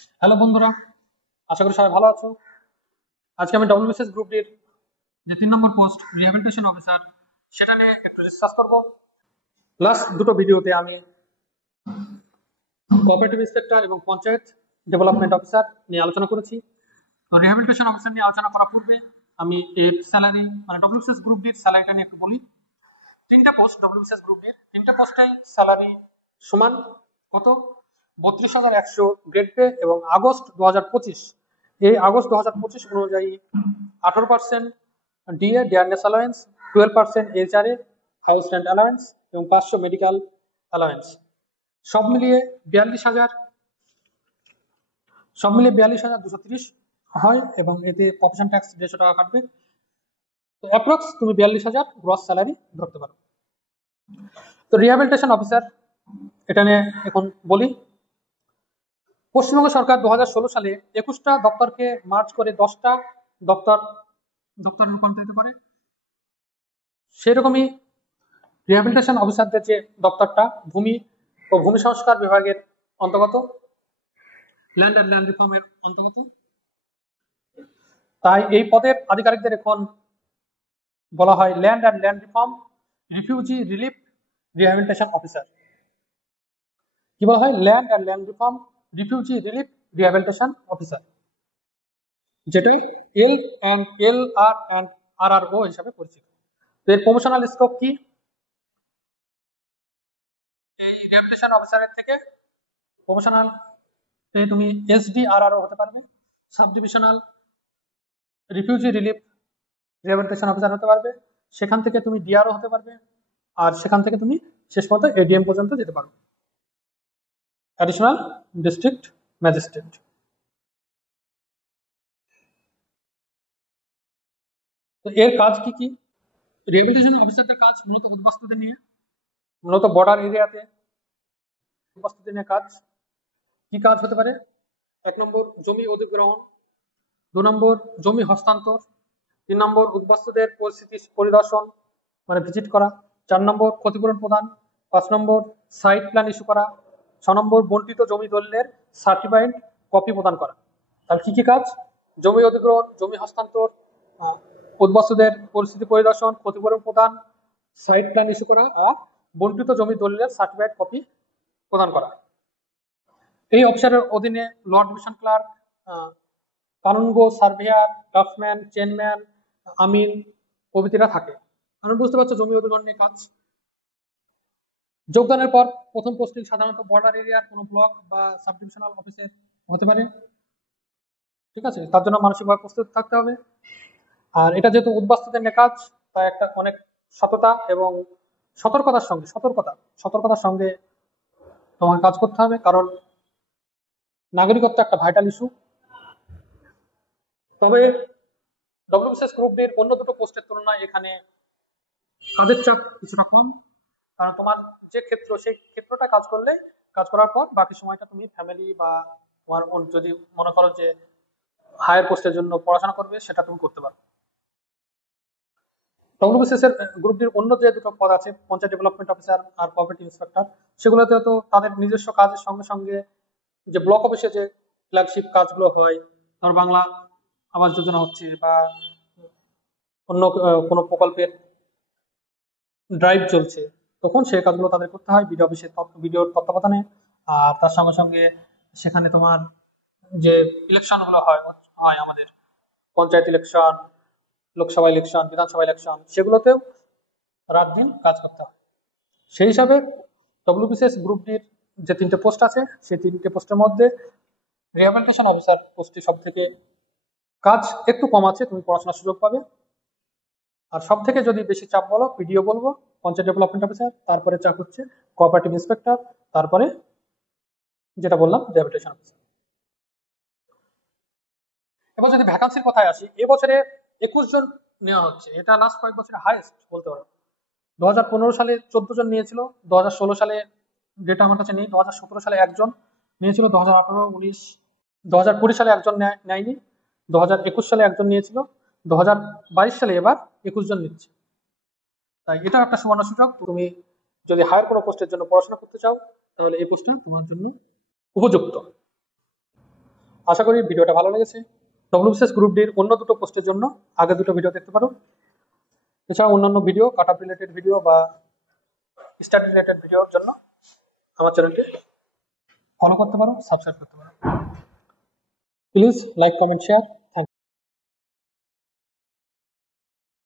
Hello বন্ধুরা, আশা করি সবাই ভালো আছো। আজকে আমি ডব্লিউবিসিএস গ্রুপ ডির যে 3 নম্বর পোস্ট রিহ্যাবিলিটেশন অফিসার সেটা নিয়ে একটু ডিসকাস করব। লাস্ট দুটো ভিডিওতে আমি কোঅপারেটিভ ইন্সপেক্টর এবং পঞ্চায়েত ডেভেলপমেন্ট অফিসার নিয়ে আলোচনা করেছি। তো রিহ্যাবিলিটেশন অফিসার নিয়ে আলোচনা করার পূর্বে আমি এর স্যালারি মানে ডব্লিউবিসিএস গ্রুপ ডির স্যালারিটা নিয়ে একটু বলি। 3টা পোস্ট ডব্লিউবিসিএস গ্রুপ ডির 3টা পোস্টেই স্যালারি সমান। কত? 32,100 গ্রেড পে এবং আগস্ট 2025, এই আগস্ট 2025 অনুযায়ী 18% DA dearness allowance, 12% HRA house rent allowance এবং 500 মেডিকেল অ্যালাউয়েন্স, সব মিলিয়ে 42,230 হয় এবং এতে প্রফেশন ট্যাক্স 150 টাকা কাটবে। তো অ্যাপ্রক্স তুমি 42,000 গ্রস স্যালারি ধরতে পারো। তো রিহ্যাবিলিটেশন অফিসার এটা নিয়ে এখন বলি। পশ্চিমবঙ্গ সরকার 2016 সালে 21টা দপ্তরকে মার্চ করে 10টা দপ্তর রূপান্তরিত করে। সেরকমই রিহ্যাবিলিটেশন অফিসারদের যে দপ্তরটা ভূমি ও ভূমি সংস্কার বিভাগের অন্তর্গত, ল্যান্ড অ্যান্ড ল্যান্ড রিফর্মের অন্তর্গত। তাই এই পদের আধিকারিকদের এখন বলা হয় land and land reform refugee relief rehabilitation officer. কি বলা হয়? Land and land reform refugee relief rehabilitation officer, যেটা LR&RRO হিসাবে পরিচিত। তো এর প্রমোশনাল স্কোপ কি? এই রিহ্যাবিলিটেশন অফিসারের থেকে প্রমোশনাল তুমি SDRRO হতে পারবে, sub divisional refugee relief rehabilitation officer হতে পারবে, সেখান থেকে তুমি ডিআরও হতে পারবে, আর সেখান থেকে তুমি শেষ পর্যন্ত এডিএম পর্যন্ত যেতে পারো, অ্যাডিশনাল ডিস্ট্রিক্ট ম্যাজিস্ট্রেট। তো এর কাজ কি কি? রিহ্যাবিলিটেশন অফিসারদের কাজ মূলত উদ্বাস্তুদের নিয়ে, মূলত বর্ডার এরিয়াতে উদ্বাস্তুদের নিয়ে কাজ। কি কাজ হতে পারে? 1 নম্বর জমি অধিগ্রহণ, 2 নম্বর জমি হস্তান্তর, 3 নম্বর উদ্বাস্তুদের পরিস্থিতি পরিদর্শন মানে ভিজিট করা, 4 নম্বর ক্ষতিপূরণ প্রদান, 5 নম্বর সাইট প্ল্যান ইস্যু করা, 6 নম্বর বন্টিত জমি দলিলের সার্টিফাইড কপি প্রদান করা। তাহলে কি কি কাজ? জমি অধিগ্রহণ, জমি হস্তান্তর, উদ্বাস্তুদের পরিস্থিতি পরিদর্শন, ক্ষতিপূরণ প্রদান, সাইট প্ল্যান ইস্যু করা আর বন্টিত জমি দলিলের সার্টিফাইড কপি প্রদান করা। এই অফিসারের অধীনে ল ডিভিশন ক্লার্ক, কানুনগো, সার্ভেয়ার, ড্রাফটম্যান, চেনম্যান, আমিন প্রভৃতিরা থাকে। আমি বুঝতে পারছো জমি অধিগ্রহণ নিয়ে কাজ। যোগদানের পর প্রথম পোস্টিং সাধারণত বর্ডার এরিয়ার কোনো ব্লক বা সাব ডিভিশনাল অফিসে হতে পারে। ঠিক আছে, তার জন্য মানসিকভাবে প্রস্তুত থাকতে হবে। আর এটা যেহেতু উদ্বাস্তুদের নিয়ে কাজ, তাই একটা অনেক সততা এবং সতর্কতার সঙ্গে তোমার কাজ করতে হবে, কারণ নাগরিকত্ব একটা ভাইটাল ইস্যু। তবে ডব্লিউবিসিএস গ্রুপ ডির অন্য দুটো পোস্টের তুলনায় এখানে কাজের চাপ কিছুটা কম, কারণ তোমার যে ক্ষেত্র সেই ক্ষেত্রটা কাজ করার পর বাকি সময়টা তুমি ফ্যামিলি বা তোমার যদি মনে করো যে হায়ার পোস্টের জন্য পড়াশোনা করবে, সেটা তুমি করতে পারো। ডব্লিউবিসিএস এর গ্রুপ ডির অন্য যে দুটো পদ আছে, পঞ্চায়েত ডেভেলপমেন্ট অফিসার আর কোঅপারেটিভ ইন্সপেক্টর, সেগুলোতে তো তাদের নিজস্ব কাজের সঙ্গে সঙ্গে যে ব্লক অফিসে যে ফ্ল্যাগশিপ কাজগুলো হয়, ধর বাংলা আবাস যোজনা হচ্ছে বা অন্য কোনো প্রকল্পের ড্রাইভ চলছে, তখন সেই কাজগুলো তাদের করতে হয় বিডিও অফিসের বিডিওর তত্ত্বাবধানে। আর তার সঙ্গে সঙ্গে সেখানে তোমার যে ইলেকশন গুলো হয় আমাদের পঞ্চায়েত ইলেকশন, লোকসভা ইলেকশন, বিধানসভা ইলেকশন, সেগুলোতেও রাত দিন কাজ করতে হয়। সেই হিসাবে ডব্লিউবিসিএস গ্রুপ ডির যে 3টে পোস্ট আছে, সেই 3টে পোস্টের মধ্যে রিহ্যাবিলিটেশন অফিসার পোস্টে সব থেকে কাজ একটু কম আছে, তুমি পড়াশোনার সুযোগ পাবে। আর সব থেকে যদি বেশি চাপ বলো, পিডিও বলবো, পঞ্চায়েত ডেভেলপমেন্ট অফিসার, তারপরে চাপ হচ্ছে কোঅপারেটিভ ইন্সপেক্টর, তারপরে যেটা বললাম রিহ্যাবিলিটেশন অফিসার। এবার যদি ভ্যাকান্সির কথায় আসি, এবছরে 21 জন নেওয়া হচ্ছে, এটা লাস্ট কয়েক বছরে হাইয়েস্ট বলতে পারো। 2015 সালে 14 জন নিয়েছিল, 2016 সালে ডেটা আমার কাছে নেই, 2017 সালে একজন নিয়েছিল, 2018, 19, 2020 সালে একজন নেয়নি, 2021 সালে একজন নিয়েছিল, 2022 সালে এবার 21 জন নিচ্ছে। তাই এটা একটা সুবর্ণ সুযোগ, তুমি যদি হায়ার কোনো পোস্টের জন্য পড়াশোনা করতে চাও, তাহলে এই পোস্টটা তোমার জন্য উপযুক্ত। আশা করি ভিডিওটা ভালো লেগেছে। ডব্লিউবিসিএস গ্রুপ ডির অন্য দুটো পোস্টের জন্য আগে দুটো ভিডিও দেখতে পারো। এছাড়া অন্যান্য video, cut off related video বা স্টাডি রিলেটেড ভিডিওর জন্য আমার চ্যানেলটি ফলো করতে পারো, সাবস্ক্রাইব করতে পারো। Please like, comment, share.